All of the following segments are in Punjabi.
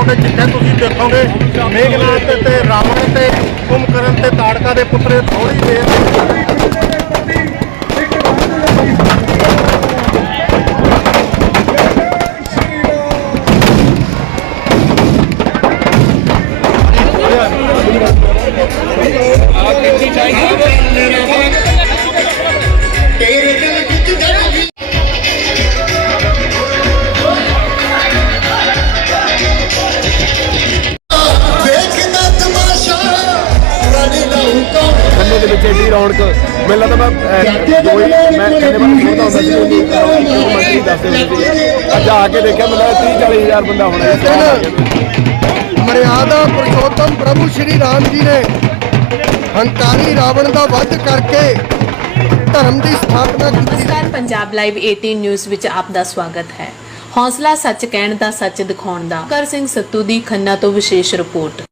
ਗਰਾਊਂਡ ਜਿੱਥੇ ਤੁਸੀਂ ਦੇਖੋਗੇ, ਮੇਘਨਾਥ ਤੇ ਰਾਵਣ ਤੇ, ਕੁੰਭਕਰਨ ਤੇ ਤਾੜਕਾ ਦੇ ਪੁੱਤਰ ਥੋੜੀ ਦੇਰ ਮੈਨੂੰ ਲੱਗਦਾ ਮੈਂ ਅਹ, ਦੋ ਹੀ ਮੈਂ ਖੰਨੇ ਬਾਰੇ ਸੁਣਦਾ ਹੁੰਦਾ ਸੀ ਉਹਦੀ ਮੰਤਰੀ ਦੱਸਦੇ ਹੁੰਦੇ ਸੀ ਅੱਜ ਆ ਕੇ ਦੇਖਿਆ ਮੈਨੂੰ ਲੱਗਦਾ 30 40 ਹਜ਼ਾਰ ਬੰਦਾ ਹੋਣਾ ਇਸ ਤਰ੍ਹਾਂ ਆ ਗਿਆ। ਮਰਿਆਦਾ ਪੁਰਸ਼ੋਤਮ ਪ੍ਰਭੂ ਸ਼੍ਰੀ ਰਾਮ ਜੀ ਨੇ ਹੰਕਾਰੀ ਰਾਵਣ ਦਾ ਵੱਧ ਕਰਕੇ ਧਰਮ ਦੀ ਸਥਾਪਨਾ ਕੀਤੀ। ਨਮਸਕਾਰ ਪੰਜਾਬ ਲਾਈਵ 18 ਨਿਊਜ਼ ਵਿੱਚ ਆਪ ਦਾ ਸਵਾਗਤ ਹੈ। ਹੌਸਲਾ ਸੱਚ ਕਹਿਣ ਦਾ ਸੱਚ ਦਿਖਾਉਣ ਦਾ। ਕਰ ਸਿੰਘ ਸੱਤੂ ਦੀ ਖੰਨਾ ਤੋਂ ਵਿਸ਼ੇਸ਼ ਰਿਪੋਰਟ।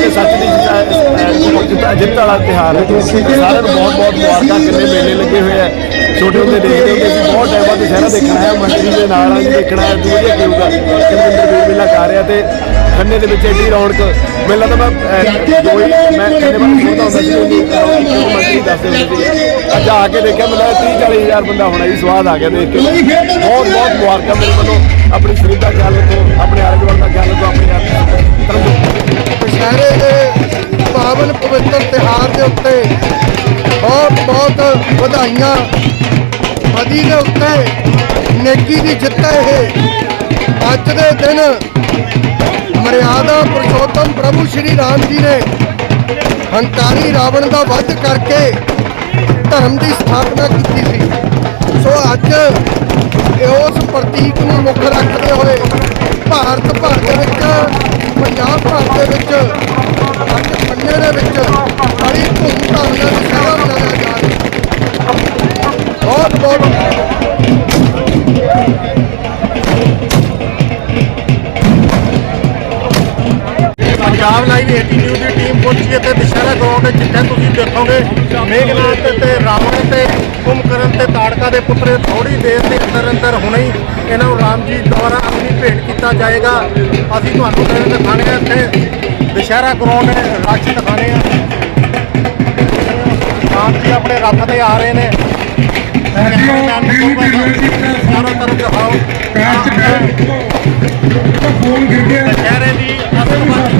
ਇਹ ਸੱਚ ਦੀ ਜਿੱਤ- ਜਿੱਤ ਜਿੱਤ ਵਾਲਾ ਤਿਹਾਰ ਹੈ। ਸਾਰਿਆਂ ਨੂੰ ਬਹੁਤ ਬਹੁਤ ਮੁਬਾਰਕਾਂ ਕਿੰਨੇ ਮੇਲੇ ਲੱਗੇ ਹੋਏ ਆ। ਛੋਟੇ ਹੁੰਦੇ ਦੇਖਦੇ ਹੁੰਦੇ ਸੀ ਬਹੁਤ ਟਾਈਮ ਬਾਅਦ ਸ਼ਹਿਰਾ ਦੇਖਣਾ ਹੈ ਮੰਤਰੀ ਦੇ ਨਾਲ ਆ ਦੇਖਣਾ ਹੈ ਤੂੰ ਵਧੀਆ ਕਿਹੂਗਾ ਕੁਲਵਿੰਦਰ ਮੇਲਾ ਕਰ ਰਿਹਾ ਤੇ ਖੰਨੇ ਦੇ ਵਿੱਚ ਏਡੀ ਰੌਣਕ ਮੇਲਾ ਤਾਂ ਮੈਂ ਅਹ, ਮੈਂ ਖੰਨੇ ਬਾਰੇ ਸੁਣਦਾ ਹੁੰਦਾ ਸੀ ਮੰਤਰੀ ਦੱਸਦੇ ਹੁੰਦੇ ਸੀ। ਅੱਜ ਆ ਕੇ ਦੇਖਿਆ ਮੈਨੂੰ ਲੱਗਦਾ 30 40 ਹਜ਼ਾਰ ਬੰਦਾ ਹੋਣਾ ਜੀ ਸਵਾਦ ਆ ਗਿਆ ਦੇਖ ਕੇ। ਬਹੁਤ ਬਹੁਤ ਮੁਬਾਰਕਾਂ ਮੇਰੇ ਵੱਲੋਂ ਆਪਣੀ ਸਰੀਰ ਦਾ ਖਿਆਲ ਰੱਖੋ ਆਪਣੇ ਆਲੇ ਦੁਆਲੇ ਦਾ ਗੱਲ ਰੱਖੋ ਆਪਣੇ ਆਪ ਤੰਦਰੁਸਤ ਦੁਸ਼ਹਿਰੇ ਦੇ ਪਾਵਨ ਪਵਿੱਤਰ ਤਿਹਾਰ ਦੇ ਉੱਤੇ ਬਹੁਤ ਬਹੁਤ ਵਧਾਈਆਂ। ਬਦੀ ਦੇ ਉੱਤੇ ਨੇਕੀ ਦੀ ਜਿੱਤ ਹੈ ਅੱਜ ਦੇ ਦਿਨ ਮਰਿਆਦਾ ਪੁਰਸ਼ੋਤਮ ਪ੍ਰਭੂ ਸ਼੍ਰੀ ਰਾਮ ਜੀ ਨੇ ਹੰਕਾਰੀ ਰਾਵਣ ਦਾ ਵੱਧ ਕਰਕੇ ਧਰਮ ਦੀ ਸਥਾਪਨਾ ਕੀਤੀ ਸੀ। ਸੋ ਅੱਜ ਉਸ ਪ੍ਰਤੀਕ ਨੂੰ ਮੁੱਖ ਰੱਖਦੇ ਹੋਏ ਭਾਰਤ ਭਰ ਦੇ ਵਿੱਚ ਪੰਜਾਬ ਭਰ ਵਿੱਚ ਅੱਜ ਪੰਨੇ ਦੇ ਵਿੱਚ ਪੰਜਾਬ ਲਾਈਵ 18 ਨਿਊਜ਼ ਦੀ ਟੀਮ ਪਹੁੰਚੀ ਅਤੇ ਦੁਸ਼ਹਿਰਾ ਗਰਾਊਂਡ ਜਿੱਥੇ ਤੁਸੀਂ ਦੇਖੋਗੇ। ਮੇਘਨਾਥ ਤੇ ਰਾਵਣ ਤੇ ਕੁੰਭਕਰਨ ਤੇ ਤਾੜਕਾ ਦੇ ਪੁੱਤਰ ਥੋੜੀ ਦੇਰ ਦੇ ਅੰਦਰ ਅੰਦਰ ਹੁਣੇ ਹੀ ਇਹਨਾਂ ਨੂੰ ਰਾਮ ਜੀ ਦੁਆਰਾ ਆਪਣੀ ਭੇਟ ਕੀਤਾ ਜਾਏਗਾ। ਅਸੀਂ ਤੁਹਾਨੂੰ ਜਿਹੜੇ ਦਿਖਾਣੇ ਆ ਇੱਥੇ। ਦੁਸ਼ਹਿਰਾ ਗਰਾਊਂਡ ਰੱਛ ਦਿਖਾਣੇ ਆ। ਰਾਮ ਜੀ ਆਪਣੇ ਰੱਥ ਤੇ ਆ ਰਹੇ ਨੇ। ਚਾਰੋਂ ਤਰਫ ਦਿਖਾਓ ਦੁਸ਼ਹਿਰੇ ਦੀ ਅਸਲਵਾਦੀ ਚੱਲ ਰਹੀ ਹੈ ਥੋੜੀ ਹੀ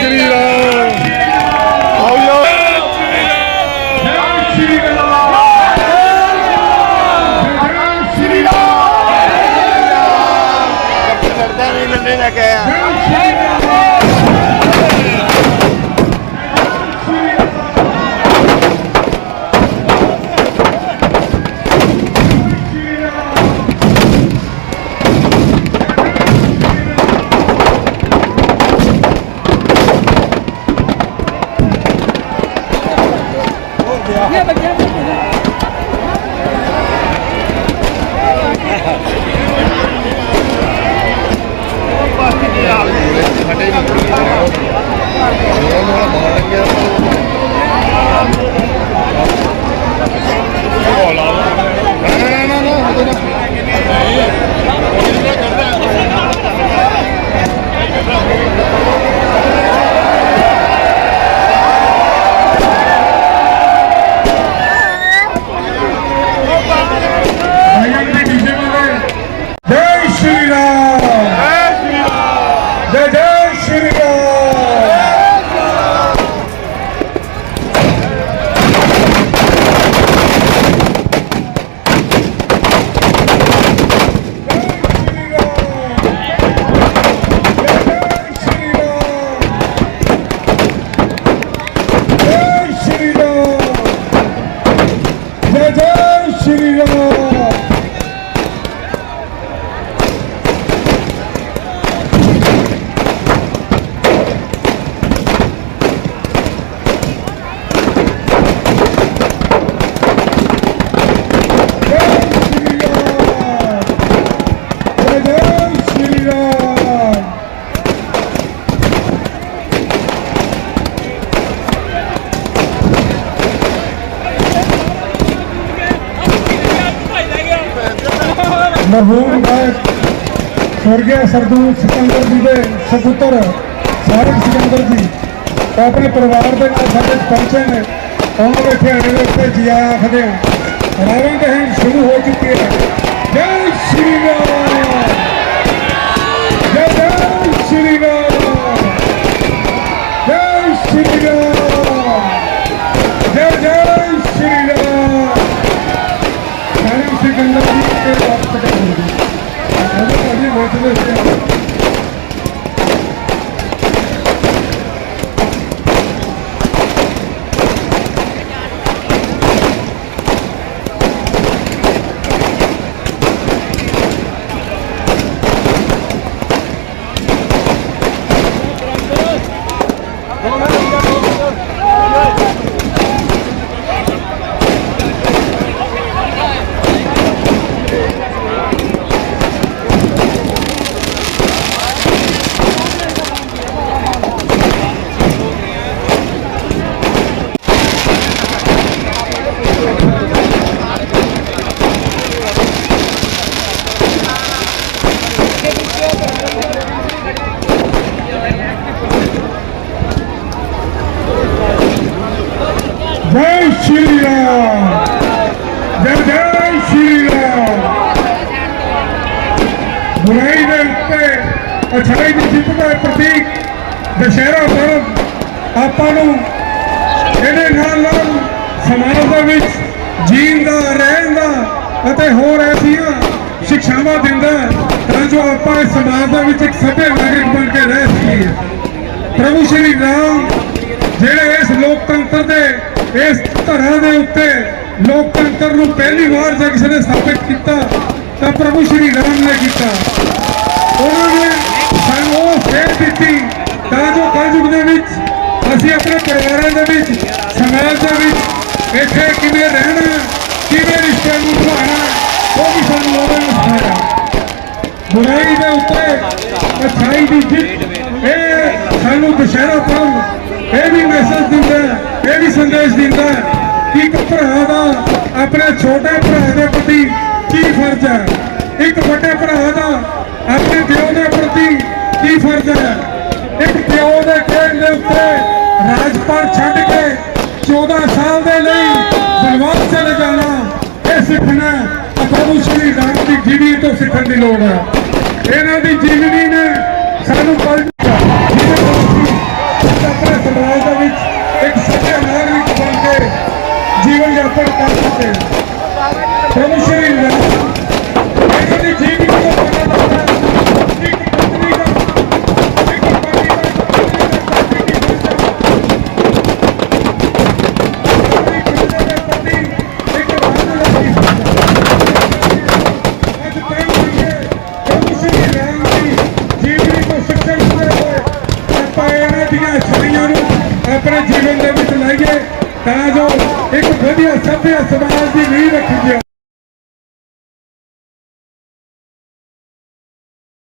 ਸ੍ਰੀ ਰਾਮ। ਆਓ ਜੈ। ਸ੍ਰੀ ਰਾਮ। ਜੈ ਸ੍ਰੀ ਰਾਮ। ਕਰਦਾ ਨਹੀਂ ਲੰਡੇ ਨਾ ਕਹਿਆ ਜੈ ਸ੍ਰੀ ਰਾਮ। ਮਰਹੂਮ ਵਿਧਾਇਕ ਸਵਰਗੀ ਸਰਦੂਲ ਸਿਕੰਦਰ ਜੀ ਦੇ ਸਪੁੱਤਰ ਸਾਹਿਬ ਸਿਕੰਦਰ ਜੀ ਆਪਣੇ ਪਰਿਵਾਰ ਦੇ ਨਾਲ ਸਾਡੇ ਪਹੁੰਚੇ ਨੇ ਉਹਨਾਂ ਦੇ ਖਿਆਣੇ ਦੇ ਉੱਤੇ ਜੀ ਆਖਦੇ ਆ ਰਾਵਣ ਦੇ ਸ਼ੁਰੂ ਹੋ ਚੁੱਕੀ ਹੈ ਜੈ ਸ਼੍ਰੀ ਰਾਮ ਜੈ ਸ਼੍ਰੀ ਰਾਮ ਜੈ ਜੈ ਸ਼੍ਰੀ ਰਾਮ ਬੁਰਾਈ ਦੇ ਉੱਤੇ ਅਛਾਈ ਦੀ ਜਿੱਤ ਦਾ ਪ੍ਰਤੀਕ ਦਸ਼ਹਿਰਾ ਪਰਵ ਆਪਾਂ ਨੂੰ ਇਹਦੇ ਨਾਲ ਨਾਲ ਸਮਾਜ ਦੇ ਵਿੱਚ ਜੀਣ ਦਾ, ਰਹਿਣ ਦਾ ਅਤੇ ਹੋਰ ਐਸੀਆਂ ਸਿੱਖਿਆਵਾਂ ਦਿੰਦਾ ਤਾਂ ਜੋ ਆਪਾਂ ਇਸ ਸਮਾਜ ਦੇ ਵਿੱਚ ਇੱਕ ਸਭ्य ਨਾਗਰਿਕ ਬਣ ਕੇ ਰਹਿ ਸਕੀਏ। ਪ੍ਰਭੂ ਸ਼੍ਰੀ ਰਾਮ, ਜਿਹੜੇ ਇਸ ਲੋਕਤੰਤਰ ਦੇ ਇਸ ਧਰਾ ਦੇ ਉੱਤੇ ਲੋਕਤੰਤਰ ਨੂੰ ਪਹਿਲੀ ਵਾਰ ਜੇ ਕਿਸੇ ਨੇ ਸਥਾਪਿਤ ਕੀਤਾ, ਤਾਂ ਪ੍ਰਭੂ ਸ਼੍ਰੀ ਰਾਮ ਨੇ ਕੀਤਾ। ਉਹਨਾਂ ਨੇ ਸਾਨੂੰ ਉਹ ਸੇਧ ਦਿੱਤੀ, ਤਾਂ ਜੋ ਕਲਯੁਗ ਦੇ ਵਿੱਚ, ਅਸੀਂ ਆਪਣੇ ਪਰਿਵਾਰਾਂ ਦੇ ਵਿੱਚ, ਸਮਾਜ ਦੇ ਵਿੱਚ, ਇੱਥੇ ਕਿਵੇਂ ਰਹਿਣਾ, ਕਿਵੇਂ ਰਿਸ਼ਤੇ ਨੂੰ ਨਿਭਾਉਣਾ, ਉਹ ਵੀ ਸਾਨੂੰ ਉਹਨਾਂ ਨੇ ਸਿਖਾਇਆ। ਬੁਰਾਈ ਦੇ ਉੱਤੇ ਅਛਾਈ ਦੀ ਜਿੱਤ ਆਪਣੇ ਛੋਟੇ ਭਰਾ ਦੇ ਪ੍ਰਤੀ ਕੀ ਫਰਜ਼ ਹੈ? ਇੱਕ ਵੱਡੇ ਭਰਾ ਦਾ ਆਪਣੇ ਪਿਓ ਦੇ ਪ੍ਰਤੀ ਕੀ ਫਰਜ਼ ਹੈ? ਇੱਕ ਪਿਓ ਦੇ ਕਹਿਣ ਦੇ ਉੱਤੇ ਰਾਜਪਾਲ ਛੱਡ ਕੇ 14 ਸਾਲ ਦੇ ਲਈ ਬਨਵਾਸ ਚਲੇ ਜਾਣਾ, ਇਹ ਸਿੱਖਣਾ ਤਾਂ ਪ੍ਰਭੂ ਸ਼੍ਰੀ ਰਾਮ ਦੀ ਜੀਵਨੀ ਤੋਂ ਸਿੱਖਣ ਦੀ ਲੋੜ ਹੈ। ਇਹਨਾਂ ਦੀ ਜੀਵਨੀ ਨੇ ਸਾਨੂੰ ਪਲ ਜਿਹਦੇ ਨਾਲ ਆਪਣੇ ਸਮਾਜ ਦੇ ਵਿੱਚ ਇੱਕ ਸੱਚੇ जीवन यात्रा कर सकते हैं प्रभु श्री ठीक